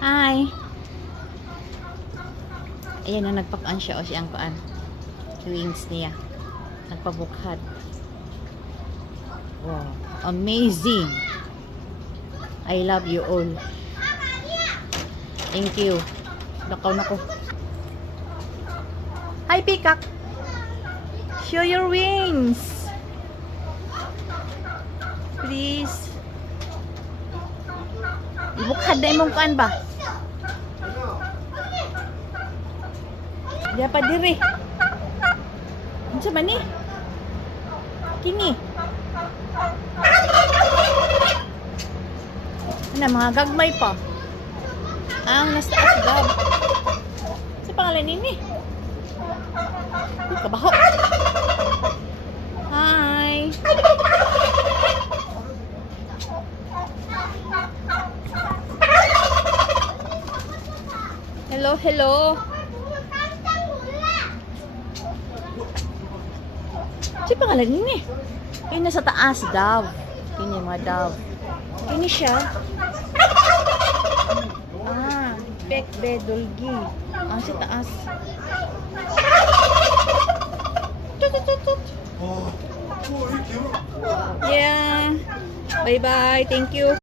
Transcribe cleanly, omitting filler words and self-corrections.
Hi. Ayan na, nagpakaan siya o siyang paan. Wings niya. Nagpabukhad. Wow. Amazing. I love you all. Thank you. Lakaw na ko. Hi, peacock. Show your wings. Please. Ibukhad na imong kuan ba? Dia pa diri. Unsa ba ni? Kini. Ano, mga gagmay pa. Ang nasa asgab. Sa pangalan nini? Kabaho. Hi. Hello, hello. Si pangalan nini? Yung nasa taas, dove. Kini mga dove. Kini siya. Pek bedolgi. Ang sa taas. Tut, tut, tut, tut. Yeah. Bye-bye. Thank you.